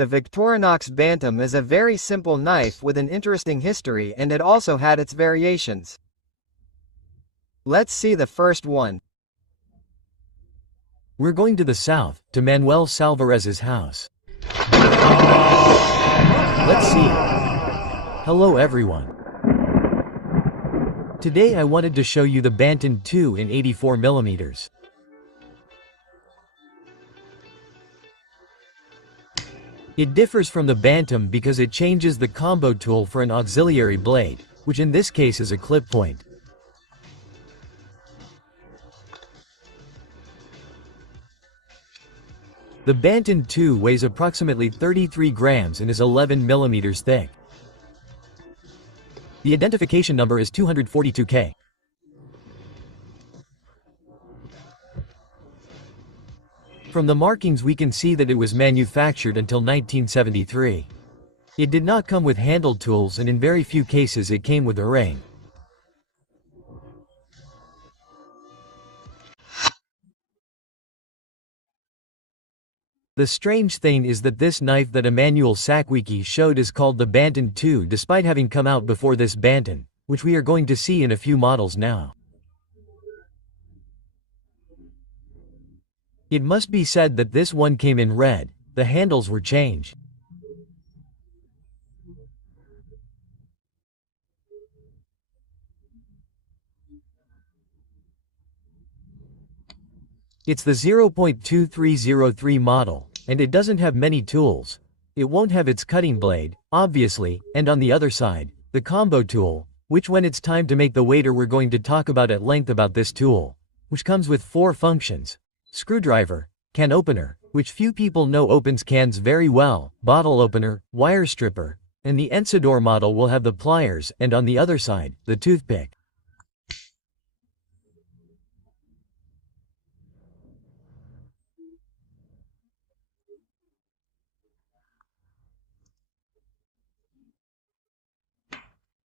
The Victorinox Bantam is a very simple knife with an interesting history, and it also had its variations. Let's see the first one. We're going to the south, to Manuel Salvarez's house. Let's see. Hello everyone. Today I wanted to show you the Bantam 2 in 84mm. It differs from the Bantam because it changes the combo tool for an auxiliary blade, which in this case is a clip point. The Bantam 2 weighs approximately 33 grams and is 11 millimeters thick. The identification number is 242K. From the markings we can see that it was manufactured until 1973. It did not come with handle tools, and in very few cases it came with a ring. The strange thing is that this knife that Emmanuel Sakwicki showed is called the Bantam 2 despite having come out before this Bantam, which we are going to see in a few models now. It must be said that this one came in red. The handles were changed. It's the 0.2303 model, and it doesn't have many tools. It won't have its cutting blade, obviously, and on the other side, the combo tool, which when it's time to make the waiter we're going to talk about at length about this tool, which comes with 4 functions. Screwdriver, can opener, which few people know opens cans very well, bottle opener, wire stripper, and the Ensador model will have the pliers, and on the other side, the toothpick.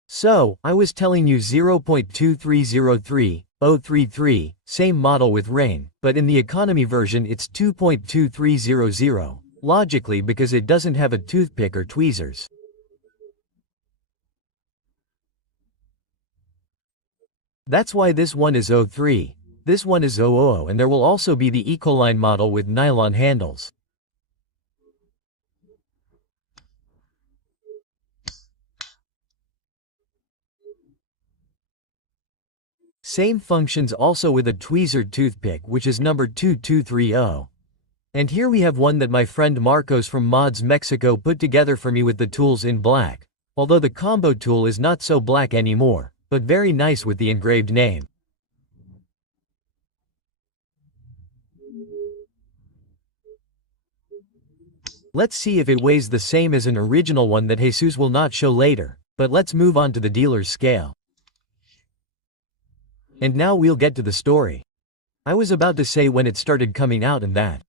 So, I was telling you 0.2303, 033, same model with ring, but in the economy version it's 2.2300, logically because it doesn't have a toothpick or tweezers. That's why this one is 03, this one is 000, and there will also be the Ecoline model with nylon handles. Same functions also with a tweezer toothpick, which is number 2230. And here we have one that my friend Marcos from Mods Mexico put together for me with the tools in black, although the combo tool is not so black anymore, but very nice with the engraved name. Let's see if it weighs the same as an original one that Jesus will not show later, but let's move on to the dealer's scale. And now we'll get to the story. I was about to say when it started coming out and that.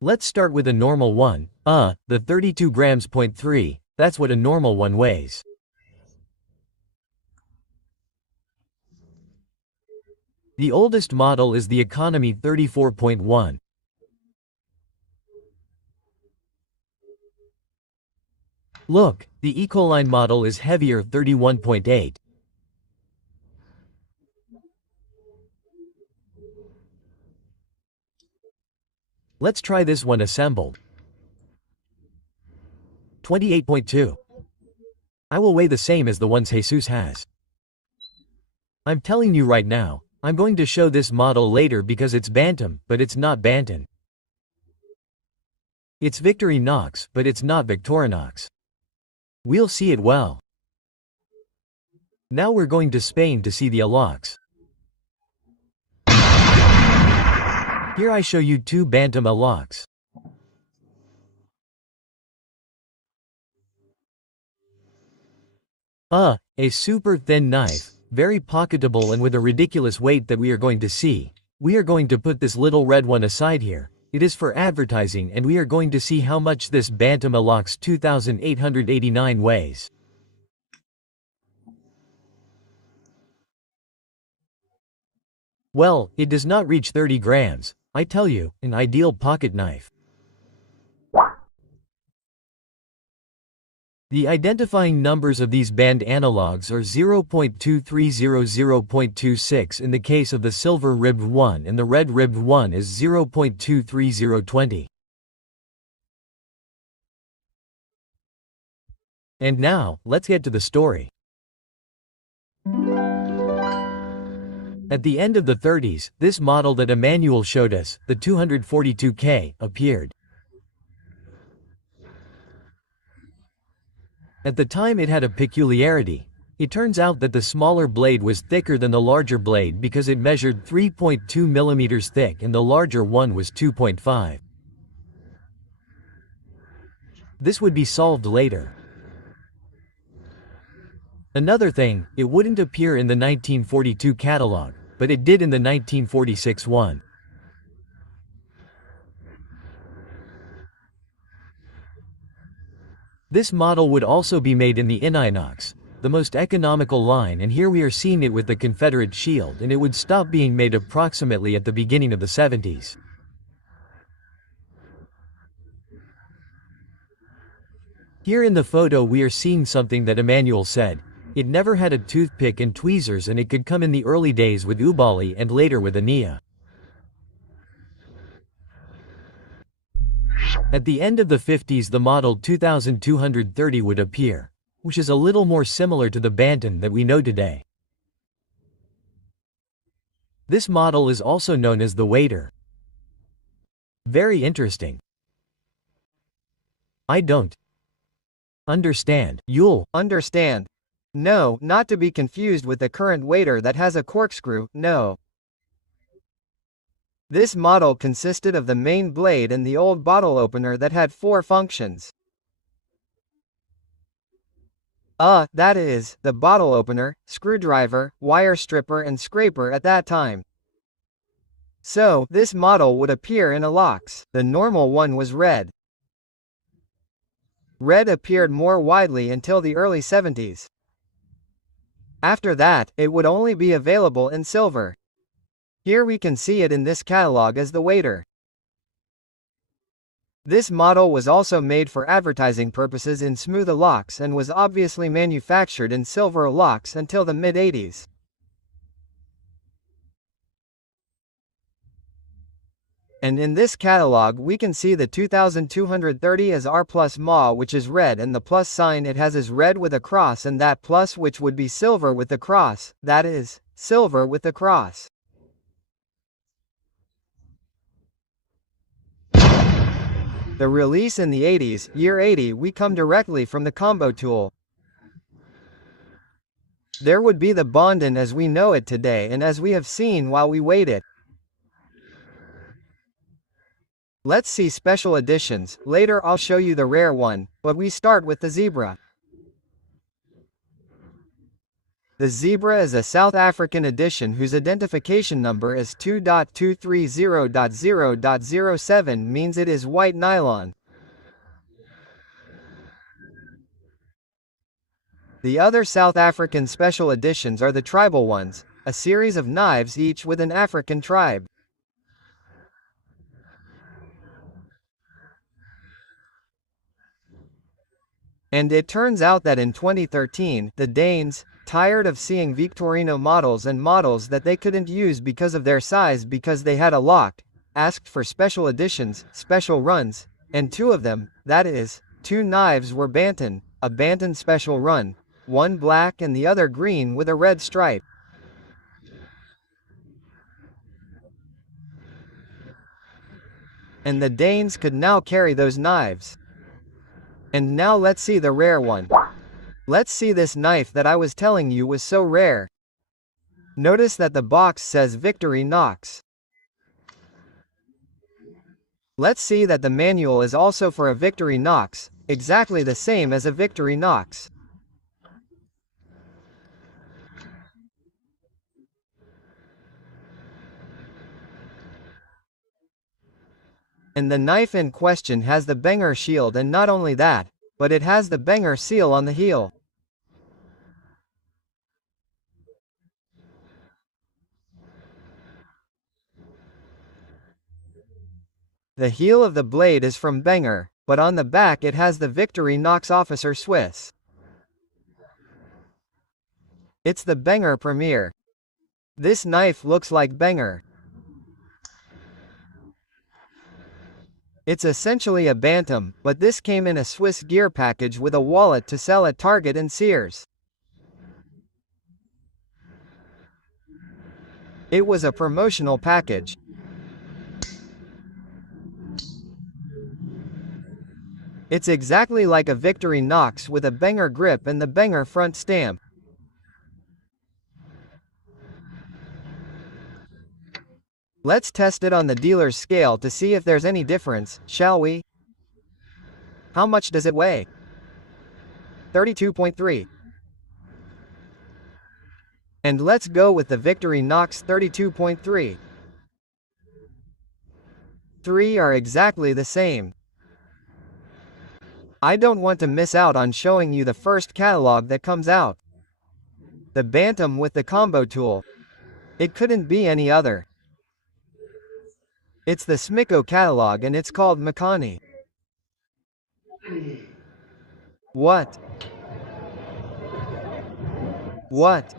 Let's start with a normal one, the 32 grams .3, that's what a normal one weighs. The oldest model is the Economy 34.1. Look, the Ecoline model is heavier 31.8. Let's try this one assembled. 28.2. I will weigh the same as the ones Jesus has. I'm telling you right now, I'm going to show this model later because it's Bantam, but it's not Bantam. It's Victorinox, but it's not Victorinox. We'll see it well. Now we're going to Spain to see the Alox. Here I show you 2 Bantam Alox. A super thin knife, very pocketable and with a ridiculous weight that we are going to see. We are going to put this little red one aside here. It is for advertising, and we are going to see how much this Bantam Alox 2889 weighs. Well, it does not reach 30 grams. I tell you, an ideal pocket knife. The identifying numbers of these band analogs are 0.2300.26 in the case of the silver-ribbed one, and the red-ribbed one is 0.23020. And now, let's get to the story. At the end of the 30s, this model that Emmanuel showed us, the 242K, appeared. At the time it had a peculiarity. It turns out that the smaller blade was thicker than the larger blade because it measured 3.2 mm thick and the larger one was 2.5. This would be solved later. Another thing, it wouldn't appear in the 1942 catalog, but it did in the 1946 one. This model would also be made in the Inox, the most economical line, and here we are seeing it with the Confederate shield, and it would stop being made approximately at the beginning of the 70s. Here in the photo we are seeing something that Emmanuel said. It never had a toothpick and tweezers, and it could come in the early days with Ubali and later with Ania. At the end of the 50s the model 2230 would appear, which is a little more similar to the Bantam that we know today. This model is also known as the waiter. Very interesting. I don't understand. You'll understand. No, not to be confused with the current waiter that has a corkscrew, no. This model consisted of the main blade and the old bottle opener that had 4 functions. That is, the bottle opener, screwdriver, wire stripper and scraper at that time. So, this model would appear in Alox. The normal one was red. Red appeared more widely until the early 70s. After that, it would only be available in silver. Here we can see it in this catalog as the waiter. This model was also made for advertising purposes in smooth Alox and was obviously manufactured in silver Alox until the mid-80s. And in this catalog we can see the 2230 as R plus Ma, which is red, and the plus sign it has is red with a cross, and that plus which would be silver with the cross, that is, silver with the cross. The release in the 80s, year 80, we come directly from the combo tool. There would be the Bantam as we know it today and as we have seen while we waited. Let's see special editions. Later I'll show you the rare one, but we start with the Zebra. The Zebra is a South African edition whose identification number is 2.230.0.07, means it is white nylon. The other South African special editions are the tribal ones, a series of knives each with an African tribe. And it turns out that in 2013, the Danes, tired of seeing Victorinox models and models that they couldn't use because of their size because they had a lock, asked for special editions, special runs, and 2 of them, that is, 2 knives were Bantam, a Bantam special run, one black and the other green with a red stripe. And the Danes could now carry those knives. And now let's see the rare one. Let's see this knife that I was telling you was so rare. Notice that the box says Victorinox. Let's see that the manual is also for a Victorinox, exactly the same as a Victorinox. And the knife in question has the Wenger shield, and not only that, but it has the Wenger seal on the heel. The heel of the blade is from Wenger, but on the back it has the Victorinox Officer Swiss. It's the Wenger Premier. This knife looks like Wenger. It's essentially a Bantam, but this came in a Swiss gear package with a wallet to sell at Target and Sears. It was a promotional package. It's exactly like a Victorinox with a Wenger grip and the Wenger front stamp. Let's test it on the dealer's scale to see if there's any difference, shall we? How much does it weigh? 32.3. And let's go with the Victorinox 32.3. 3 are exactly the same. I don't want to miss out on showing you the first catalog that comes out. The Bantam with the combo tool. It couldn't be any other. It's the Smiko catalog and it's called Makani. What? What?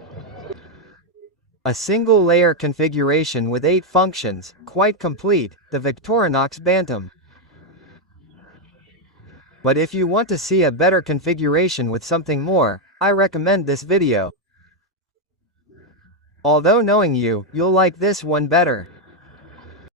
A single layer configuration with 8 functions, quite complete, the Victorinox Bantam. But if you want to see a better configuration with something more, I recommend this video. Although knowing you, you'll like this one better.